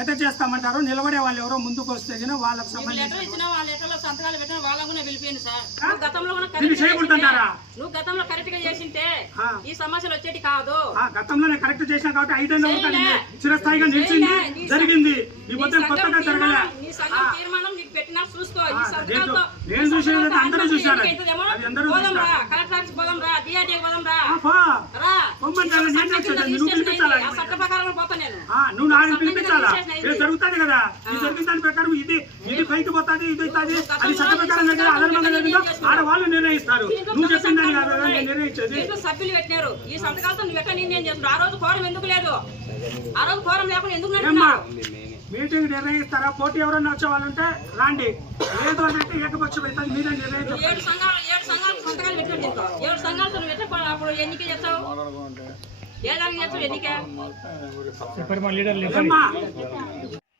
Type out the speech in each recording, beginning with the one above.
ఎట చేస్తామంటారు? నిలబడే వాళ్ళు ఎవరో ముందుకు వస్తే వాళ్ళకి సార్. నువ్వు గతంలో కరెక్ట్గా చేసింటే. ఈ సమస్యలు వచ్చేటి కాదు. ఆ గతంలోనే కరెక్ట్ చేసినా కాబట్టి చేయలే. చిరస్థాయిగా నిలిచింది జరిగింది. ఈ మొత్తం కొత్తగా జరగలే. తీర్మానం- నీ సంఘం తీర్మానం సంఘం పిలిపించాలా ఇది. జరుగుతుంది కదా? ఇది జరిగిన దాని ప్రకారం ఇది ఇది పైకి పోతాది ఇది అవుతుంది. అది చట్ట ప్రకారం దగ్గర జరిగిందో ఆడవాళ్ళు నిర్ణయిస్తారు. నువ్వు చెప్పిన దాన్ని కాదు కదా నేను నిర్ణయించేది. సభ్యులు పెట్టినారు. ఈ సంతకాలతో నువ్వు ఎట్లా నిర్ణయం చేస్తున్నావు? ఆ రోజు కోరం ఎందుకు లేదు? ఆ రోజు కోరం లేకుండా ఎందుకు మీటింగ్ నిర్ణయిస్తారా? పోటీ ఎవరన్నా వచ్చే వాళ్ళంటే రాండి. లేదు అని అంటే ఏకపక్షం అవుతుంది మీరే నిర్ణయించారు ఏడు సంఘాలు ఏడు సంఘాలు సంతకాలు పెట్టాడు దీంట్లో ఏడు సంఘాలతో నువ్వు ఎట్లా పో- అప్పుడు ఎన్నిక చేస్తావు ఏ దానికి చేస్తావు ఎన్నిక ఏమ్మా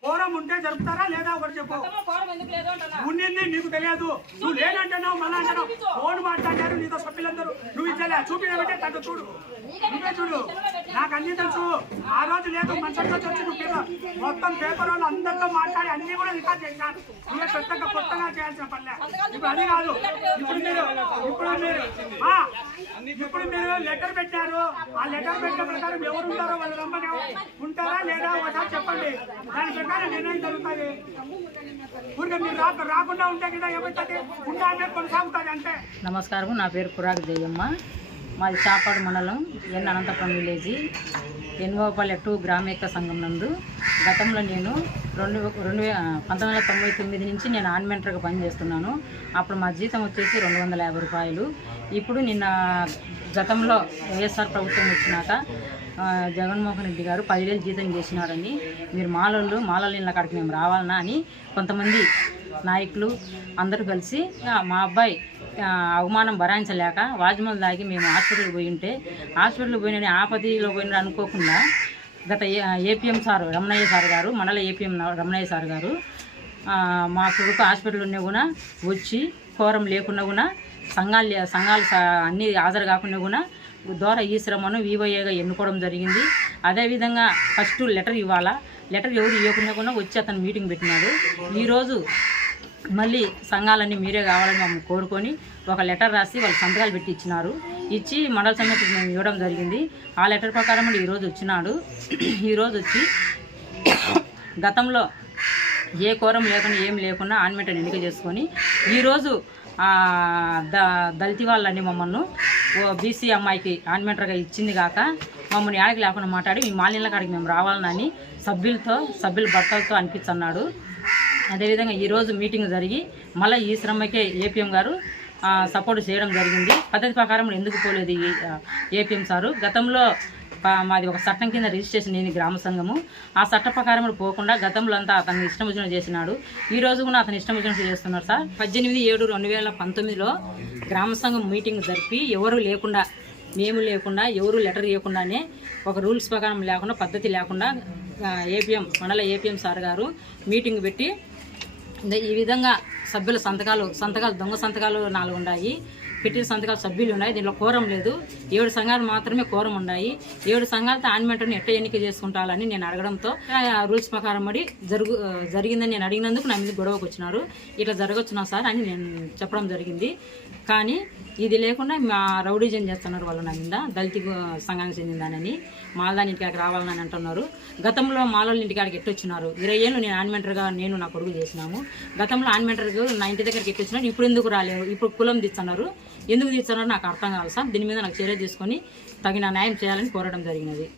ఫోరం ఉంటే జరుపుతారా లేదా ఒకటి చెప్పు. గతంలో కోరం ఎందుకు లేదు అంటున్నా? ఉండింది నీకు తెలియదు. నువ్వు లేదంటున్నావు మళ్ళా అంటున్నావు. ఫోన్ మాట్లాడారు నీతో సభ్యులందరూ. నువ్వు ఇచ్చలే చూపించబట్టే తగ్గ చూడు. చూడు. నాకు అన్ని తెలుసు. ఆ రోజు లేదు మంచం వచ్చి వచ్చి నువ్వు పేపర్. మొత్తం పేపర్ వాళ్ళు అందరితో మాట్లాడి అన్ని కూడా రికార్డ్ చేశాను నువ్వే పెద్దగా కొత్తగా చేయాల్సిన పనిలే. ఇప్పుడు అది కాదు. ఇప్పుడు మీరు ఇప్పుడు మీరు ఇప్పుడు మీరు లెటర్ పెట్టారు. ఆ లెటర్ పెట్టిన ప్రకారం ఎవరు ఉంటారో వాళ్ళ రమ్మని ఉంటారా లేదా ఒకసారి చెప్పండి. దాని ప్రకారం నిర్ణయం జరుగుతుంది. ఊరికే మీరు రాక రాకుండా ఉంటే కదా ఏమవుతుంది ఉండాలనే కొనసాగుతుంది అంతే. నమస్కారం నా పేరు పురాగ్ జయమ్మ. మాది చాపాడు మండలం ఎన్ అనంతపురం విలేజీ. ఎన్వోపల్లె టూ గ్రామీక సంఘం నందు గతంలో నేను రెండు రెండు పంతొమ్మిది వందల తొంభై తొమ్మిది నుంచి నేను ఆన్మెంటర్గా పనిచేస్తున్నాను అప్పుడు మా జీతం వచ్చేసి రెండు వందల యాభై రూపాయలు. ఇప్పుడు నిన్న గతంలో వైఎస్ఆర్ ప్రభుత్వం వచ్చినాక జగన్మోహన్ రెడ్డి గారు పదివేలు జీతం చేసినారని మీరు మాలోళ్ళు మాలోళ్ళు ఇళ్ళ కాడికి మేము రావాలనా అని కొంతమంది నాయకులు అందరూ కలిసి మా అబ్బాయి అవమానం భరాయించలేక వాజ్మల్ దాగి మేము హాస్పిటల్కి పోయి ఉంటే హాస్పిటల్కి పోయిన ఆపదిలో పోయిన అనుకోకుండా గత ఏపీఎం సార్ రమణయ్య సార్ గారు మండల ఏపీఎం రమణయ్య సార్ గారు మా కొడుకు హాస్పిటల్ ఉన్నా కూడా వచ్చి కోరం లేకుండా కూడా సంఘాలు సంఘాలు అన్నీ హాజరు కాకుండా కూడా ద్వారా ఈ శ్రమను వివోఏగా ఎన్నుకోవడం జరిగింది. అదేవిధంగా ఫస్ట్ లెటర్ ఇవ్వాలా? లెటర్ ఎవరు ఇవ్వకుండా కూడా వచ్చి అతను మీటింగ్ పెట్టినాడు. ఈరోజు మళ్ళీ సంఘాలన్నీ మీరే కావాలని మమ్మల్ని కోరుకొని ఒక లెటర్ రాసి వాళ్ళు సంతకాలు పెట్టి ఇచ్చినారు. ఇచ్చి మండల సమితికి మేము ఇవ్వడం జరిగింది. ఆ లెటర్ ప్రకారం ఈరోజు వచ్చినాడు. ఈరోజు వచ్చి గతంలో ఏ కోరం లేకుండా ఏం లేకుండా ఆన్మెంటని ఎన్నిక చేసుకొని ఈరోజు ద దళితి వాళ్ళని మమ్మల్ని. ఓ బీసీ అమ్మాయికి ఆన్మెంటర్గా ఇచ్చింది కాక మమ్మల్ని ఏడకి లేకుండా మాట్లాడి మీ మాలిన్ల కాడికి మేము రావాలని సభ్యులతో సభ్యుల భర్తలతో అనిపించన్నాడు. అదేవిధంగా ఈరోజు మీటింగ్ జరిగి మళ్ళీ ఈ శ్రమకే ఏపీఎం గారు సపోర్ట్ చేయడం జరిగింది. పద్ధతి ప్రకారం ఎందుకు పోలేదు ఏపీఎం సారు? గతంలో మాది ఒక చట్టం కింద రిజిస్ట్రేషన్ అయింది గ్రామ సంఘము. ఆ చట్ట ప్రకారం పోకుండా గతంలో అంతా అతను ఇష్టం వచ్చినట్టు చేసినాడు. ఈ రోజు కూడా అతను ఇష్టం వచ్చినట్టు చేస్తున్నారు సార్. పద్దెనిమిది ఏడు రెండు వేల పంతొమ్మిదిలో గ్రామ సంఘం మీటింగ్ జరిపి ఎవరు లేకుండా మేము లేకుండా ఎవరు లెటర్ ఇవ్వకుండానే ఒక రూల్స్ ప్రకారం లేకుండా పద్ధతి లేకుండా ఏపీఎం మండల ఏపీఎం సార్ గారు మీటింగ్ పెట్టి ఈ విధంగా సభ్యుల సంతకాలు సంతకాలు దొంగ సంతకాలు నాలుగు ఉన్నాయి పెట్టిన సంతకాలు సభ్యులు ఉన్నాయి. దీంట్లో కోరం లేదు. ఏడు సంఘాలు మాత్రమే కోరం ఉన్నాయి. ఏడు సంఘాలతో ఆన్మెంటర్ని ఎట్ట ఎన్నిక చేసుకుంటాలని నేను అడగడంతో రూల్స్ ప్రకారం మరి జరుగు జరిగిందని నేను అడిగినందుకు నా మీద గొడవకు వచ్చినారు. ఇట్లా జరగచ్చునా సార్ అని నేను చెప్పడం జరిగింది. కానీ ఇది లేకుండా మా రౌడీజన్ చేస్తున్నారు వాళ్ళు నా మీద దళిత సంఘానికి చెందిందానని. మాలదాని ఇంటికాడికి రావాలని అంటున్నారు. గతంలో మాలోళ్ళ ఇంటికాడికి ఎట్టొచ్చినారు? ఇరవై ఏళ్ళు నేను ఆన్మెంటర్గా నేను నా కొడుకు చేసినాము. గతంలో ఆన్మెంటర్గా నా ఇంటి దగ్గరికి ఎట్టొచ్చినారు? ఇప్పుడు ఎందుకు రాలేరు? ఇప్పుడు కులం తీస్తున్నారు ఎందుకు తీస్తున్నారు నాకు అర్థం కాదు సార్. దీని మీద నాకు చర్య తీసుకొని తగిన న్యాయం చేయాలని కోరడం జరిగినది.